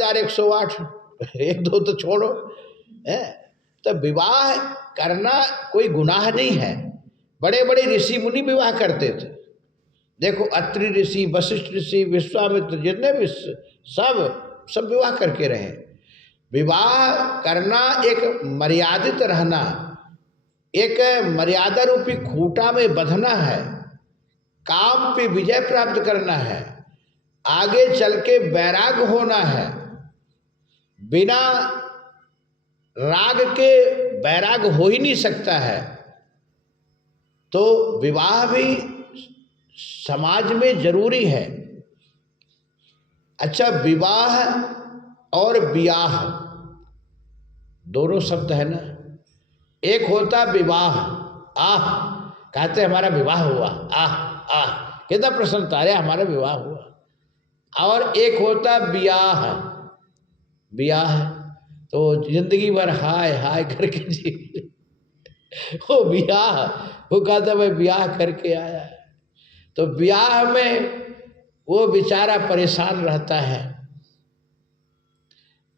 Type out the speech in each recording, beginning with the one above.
12,108 एक दो तो छोड़ो है। तो विवाह करना कोई गुनाह नहीं है। बड़े बड़े ऋषि मुनि विवाह करते थे। देखो अत्रि ऋषि, वशिष्ठ ऋषि, विश्वामित्र, जितने भी सब विवाह करके रहे। विवाह करना एक मर्यादित रहना, एक मर्यादा रूपी खूंटा में बंधना है, काम पे विजय प्राप्त करना है, आगे चल के वैराग होना है। बिना राग के वैराग हो ही नहीं सकता है। तो विवाह भी समाज में जरूरी है। अच्छा, विवाह और ब्याह दोनों शब्द है ना। एक होता विवाह, आह कहते हमारा विवाह हुआ, आह आह कितना प्रसन्नता, अरे हमारा विवाह हुआ। और एक होता ब्याह, ब्याह तो जिंदगी भर हाय हाय करके जी वो ब्याह, वो कहता मैं ब्याह करके आया। तो ब्याह में वो बेचारा परेशान रहता है।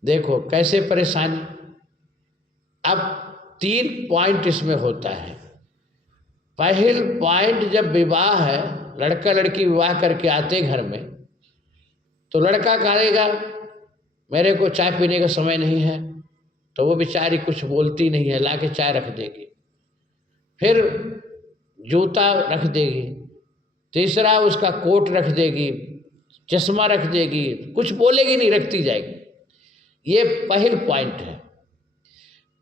देखो कैसे परेशानी। अब 3 पॉइंट इसमें होता है। पहल पॉइंट, जब विवाह है, लड़का लड़की विवाह करके आते घर में, तो लड़का कहेगा मेरे को चाय पीने का समय नहीं है, तो वो बेचारी कुछ बोलती नहीं है, ला के चाय रख देगी। फिर जूता रख देगी, तीसरा उसका कोट रख देगी, चश्मा रख देगी, कुछ बोलेगी नहीं, रखती जाएगी। ये पहल पॉइंट है।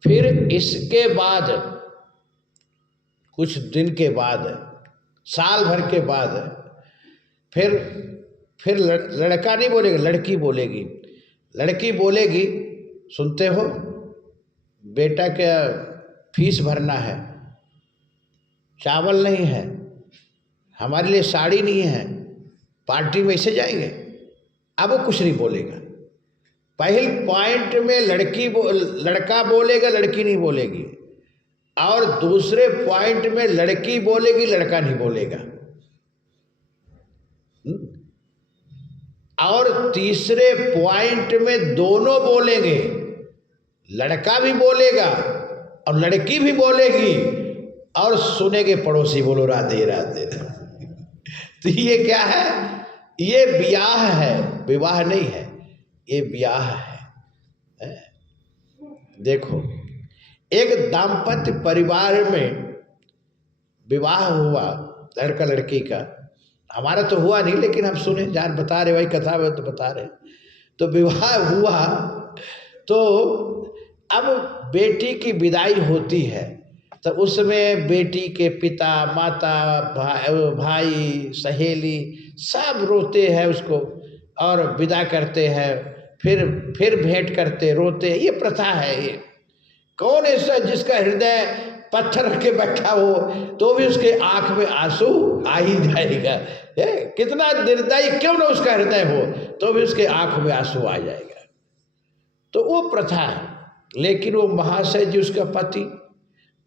फिर इसके बाद कुछ दिन के बाद, साल भर के बाद, फिर लड़का नहीं बोलेगा, लड़की बोलेगी। लड़की बोलेगी सुनते हो बेटा क्या फीस भरना है, चावल नहीं है, हमारे लिए साड़ी नहीं है, पार्टी में ऐसे जाएंगे। अब वो कुछ नहीं बोलेगा। पहल पॉइंट में लड़का बोलेगा, लड़की नहीं बोलेगी। और दूसरे पॉइंट में लड़की बोलेगी, लड़का नहीं बोलेगा। और तीसरे पॉइंट में दोनों बोलेंगे, लड़का भी बोलेगा और लड़की भी बोलेगी, और सुनेंगे पड़ोसी, बोलो राधे राधे। तो ये क्या है? ये ब्याह है, विवाह नहीं है, ये ब्याह है। देखो एक दाम्पत्य परिवार में विवाह हुआ लड़का लड़की का, हमारा तो हुआ नहीं लेकिन हम सुने, जान बता रहे, वही कथा में तो बता रहे। तो विवाह हुआ तो अब बेटी की विदाई होती है, तो उसमें बेटी के पिता माता भाई सहेली सब रोते हैं उसको और विदा करते हैं, फिर भेंट करते रोते। ये प्रथा है। ये कौन ऐसा जिसका हृदय पत्थर रख के बैठा हो तो भी उसके आंख में आंसू आ ही जाएगा। कितना निर्दयी क्यों ना उसका हृदय हो तो भी उसके आंख में आंसू आ जाएगा। तो वो प्रथा है। लेकिन वो महाशय जी, उसका पति,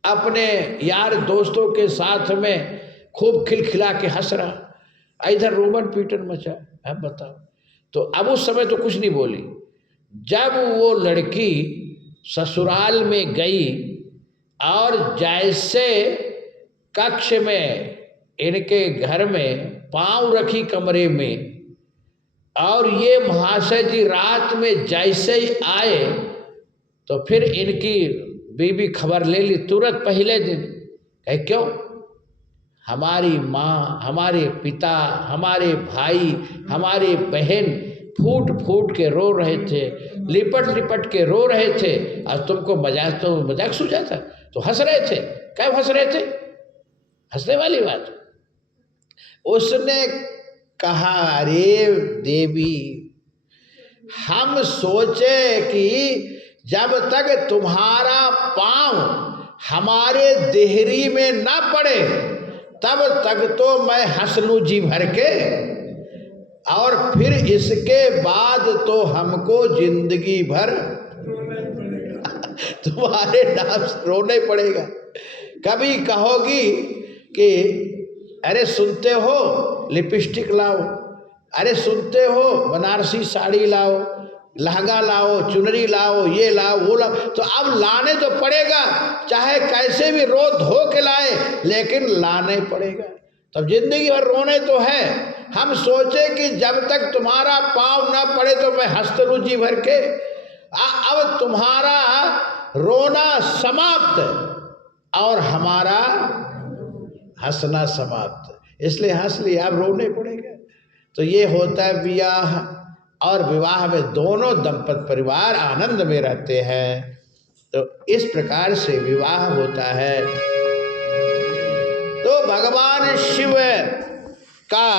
अपने यार दोस्तों के साथ में खूब खिलखिला के हंस रहा, इधर रोमन पीटन मचा। अब बताओ, तो अब उस समय तो कुछ नहीं बोली। जब वो लड़की ससुराल में गई और जैसे कक्ष में इनके घर में पांव रखी कमरे में, और ये महाशय जी रात में जैसे ही आए तो फिर इनकी बीबी खबर ले ली तुरंत पहले दिन। कहे क्यों? हमारी माँ, हमारे पिता, हमारे भाई, हमारी बहन फूट फूट के रो रहे थे, लिपट लिपट के रो रहे थे, और तुमको मजाक सूझा था तो हंस रहे थे। क्या हंस रहे थे? हंसने वाली बात। उसने कहा अरे देवी, हम सोचे कि जब तक तुम्हारा पांव हमारे देहरी में ना पड़े तब तक तो मैं हंस लूं जी भर के, और फिर इसके बाद तो हमको जिंदगी भर तुम्हारे नाम से रोने पड़ेगा। कभी कहोगी कि अरे सुनते हो लिपस्टिक लाओ, अरे सुनते हो बनारसी साड़ी लाओ, लहंगा लाओ, चुनरी लाओ, ये लाओ, वो लाओ, तो अब लाने तो पड़ेगा, चाहे कैसे भी रो धो के लाए, लेकिन लाने पड़ेगा। तब जिंदगी भर रोने तो है। हम सोचे कि जब तक तुम्हारा पाँव ना पड़े तो मैं हंस लूं जी भर के। अब तुम्हारा रोना समाप्त और हमारा हंसना समाप्त, इसलिए हंस लिया, अब रोने पड़ेगा। तो ये होता है विवाह, और विवाह में दोनों दंपत परिवार आनंद में रहते हैं। तो इस प्रकार से विवाह होता है। तो भगवान शिव का